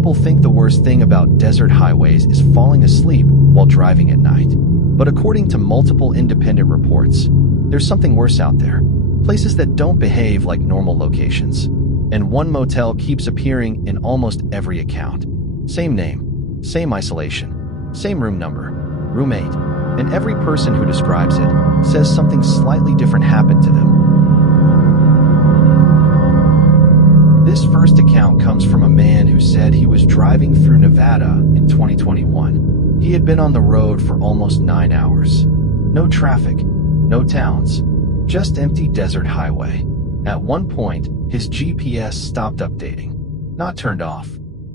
People think the worst thing about desert highways is falling asleep while driving at night. But according to multiple independent reports, there's something worse out there. Places that don't behave like normal locations. And one motel keeps appearing in almost every account. Same name, same isolation, same room number, roommate, and every person who describes it says something slightly different happened to them. This first account comes from a man who said he was driving through Nevada in 2021. He had been on the road for almost 9 hours. No traffic, no towns, just empty desert highway. At one point, his GPS stopped updating. Not turned off,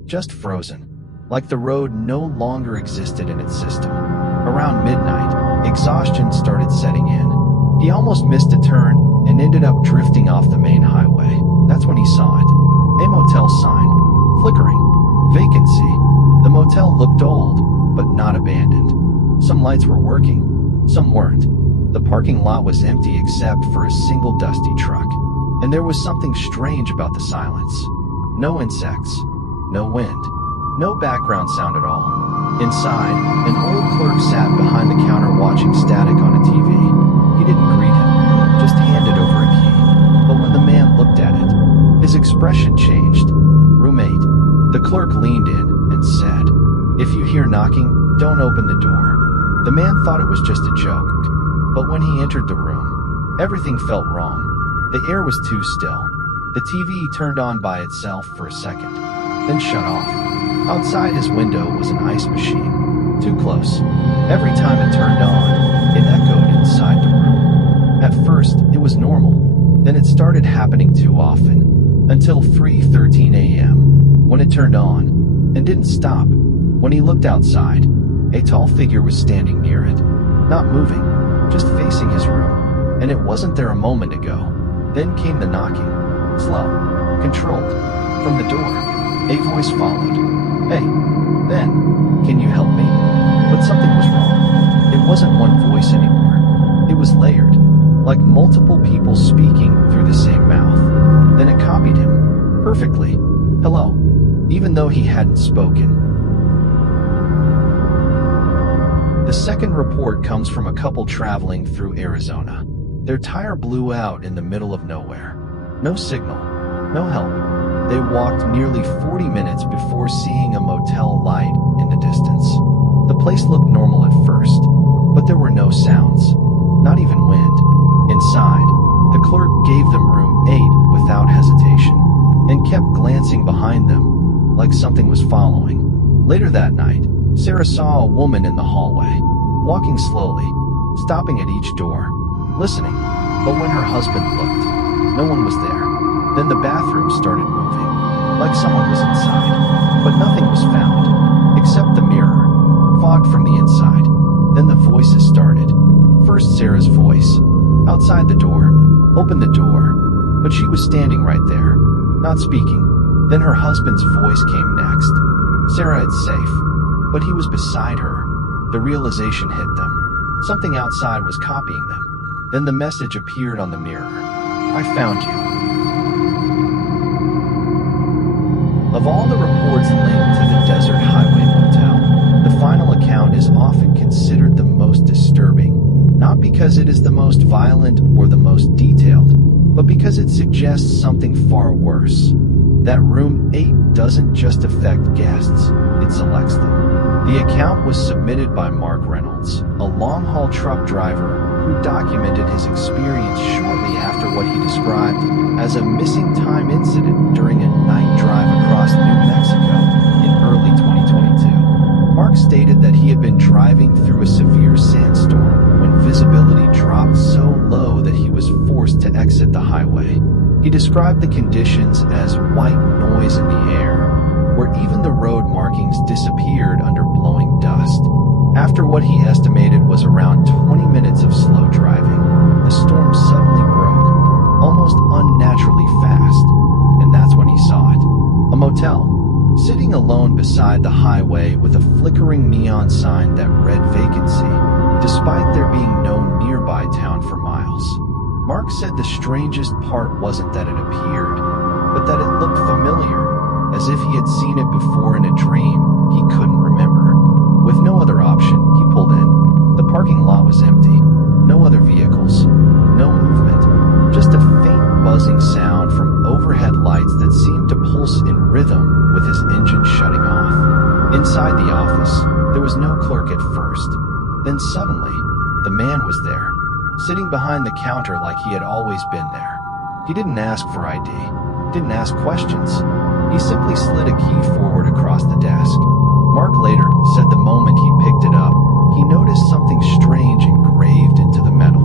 just frozen. Like the road no longer existed in its system. Around midnight, exhaustion started setting in. He almost missed a turn and ended up drifting off the main highway. That's when he saw it. A motel sign. Flickering. Vacancy. The motel looked old, but not abandoned. Some lights were working, some weren't. The parking lot was empty except for a single dusty truck. And there was something strange about the silence. No insects, no wind, no background sound at all. Inside, an old clerk sat behind the counter watching static on a TV. He didn't greet him, just handed over a key. But when the man looked at it, his expression changed. Roommate. The clerk leaned in and said, "If you hear knocking, don't open the door." The man thought it was just a joke. But when he entered the room, everything felt wrong. The air was too still. The TV turned on by itself for a second, then shut off. Outside his window was an ice machine. Too close. Every time it turned on, it echoed inside the room. At first, it was normal. Then it started happening too often. Until 3:13 a.m., when it turned on, and didn't stop. When he looked outside, a tall figure was standing near it. Not moving, just facing his room. And it wasn't there a moment ago. Then came the knocking. Slow, controlled. From the door, a voice followed. "Hey, Ben, can you help me?" But something was wrong. It wasn't one voice anymore. It was layered, like multiple people speaking through the same mouth. Then it copied him, perfectly. "Hello," even though he hadn't spoken. The second report comes from a couple traveling through Arizona. Their tire blew out in the middle of nowhere. No signal, no help. They walked nearly 40 minutes before seeing a motel light in the distance. The place looked normal at first, but there were no sounds, not even wind. Inside, the clerk gave them room 8 without hesitation, and kept glancing behind them, like something was following. Later that night, Sarah saw a woman in the hallway, walking slowly, stopping at each door, listening. But when her husband looked, no one was there. Then the bathroom started moving, like someone was inside. But nothing was found, except the mirror, fogged from the inside. Then the voices started. First Sarah's voice, outside the door. "Open the door." But she was standing right there, not speaking. Then her husband's voice came next. Sarah, it's safe. But he was beside her. The realization hit them. Something outside was copying them. Then the message appeared on the mirror. "I found you." Of all the reports linked to the Desert Highway Motel, the final account is often considered the most disturbing, not because it is the most violent or the most detailed, but because it suggests something far worse. That room 8 doesn't just affect guests, it selects them. The account was submitted by Mark Reynolds, a long-haul truck driver who documented his experience shortly after what he described as a missing time incident during a night drive across New Mexico in early 2022. Mark stated that he had been driving through a severe sandstorm when visibility dropped so low that he was forced to exit the highway. He described the conditions as white noise in the air, where even the road markings disappeared under blowing dust. After what he estimated was around 20 minutes of slow driving, the storm suddenly broke, almost unnaturally fast, and that's when he saw it. A motel, sitting alone beside the highway with a flickering neon sign that read vacancy, despite there being no nearby town for miles. Mark said the strangest part wasn't that it appeared, but that it looked familiar, As if he had seen it before in a dream he couldn't remember. With no other option, he pulled in. The parking lot was empty. No other vehicles. No movement. Just a faint buzzing sound from overhead lights that seemed to pulse in rhythm with his engine shutting off. Inside the office, there was no clerk at first. Then suddenly, the man was there, sitting behind the counter like he had always been there. He didn't ask for ID, didn't ask questions. He simply slid a key forward across the desk. Mark later said the moment he picked it up, he noticed something strange engraved into the metal.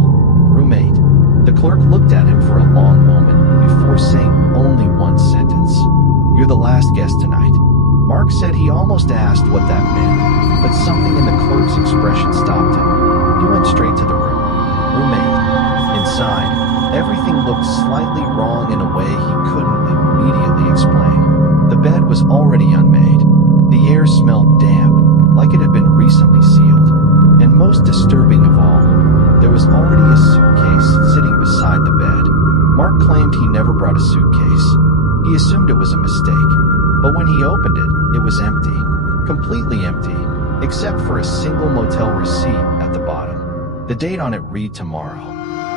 Roommate. The clerk looked at him for a long moment before saying only one sentence. You're the last guest tonight. Mark said he almost asked what that meant, but something in the clerk's expression stopped him. He went straight to the room. Roommate. Inside, everything looked slightly wrong in a way he couldn't immediately explain. The bed was already unmade. The air smelled damp, like it had been recently sealed. And most disturbing of all, there was already a suitcase sitting beside the bed. Mark claimed he never brought a suitcase. He assumed it was a mistake. But when he opened it, it was empty. Completely empty, except for a single motel receipt at the bottom. The date on it read tomorrow.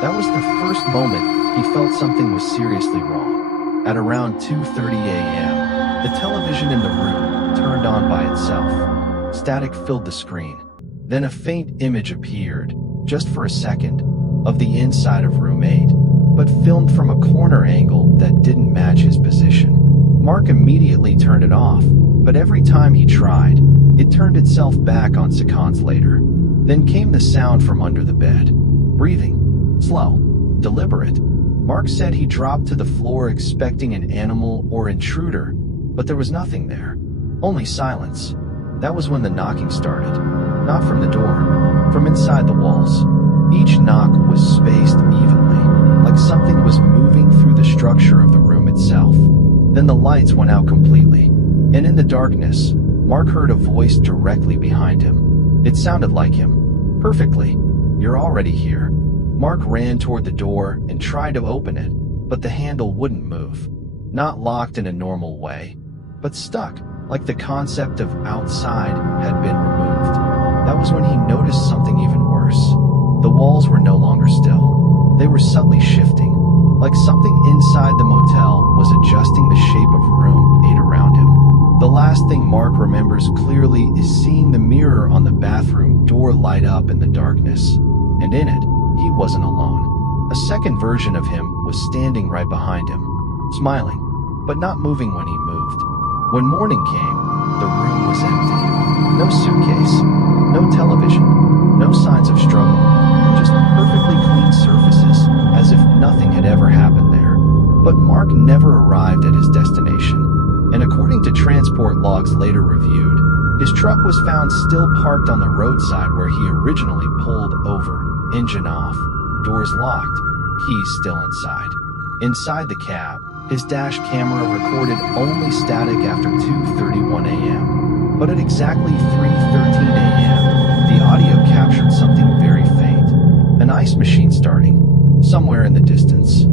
That was the first moment he felt something was seriously wrong. At around 2:30 a.m., the television in the room turned on by itself. Static filled the screen. Then a faint image appeared, just for a second, of the inside of room 8, but filmed from a corner angle that didn't match his position. Mark immediately turned it off, but every time he tried, it turned itself back on seconds later. Then came the sound from under the bed. Breathing. Slow. Deliberate. Mark said he dropped to the floor expecting an animal or intruder, but there was nothing there. Only silence. That was when the knocking started. Not from the door, from inside the walls. Each knock was spaced evenly, like something was moving through the structure of the room itself. Then the lights went out completely, and in the darkness, Mark heard a voice directly behind him. It sounded like him. Perfectly. You're already here. Mark ran toward the door and tried to open it, but the handle wouldn't move. Not locked in a normal way, but stuck, like the concept of outside had been removed. That was when he noticed something even worse. The walls were no longer still. They were subtly shifting, like something inside the motel was adjusting the shape of room 8 around him. The last thing Mark remembers clearly is seeing the mirror on the bathroom door light up in the darkness. And in it, he wasn't alone. A second version of him was standing right behind him, smiling, but not moving when he moved. When morning came, the room was empty. No suitcase, no television, no signs of struggle, just perfectly clean surfaces, as if nothing had ever happened there. But Mark never arrived at his destination, and according to transport logs later reviewed, his truck was found still parked on the roadside where he originally pulled over, engine off, doors locked, keys still inside. Inside the cab, his dash camera recorded only static after 2:31 a.m. But at exactly 3:13 a.m., the audio captured something very faint. An ice machine starting, somewhere in the distance.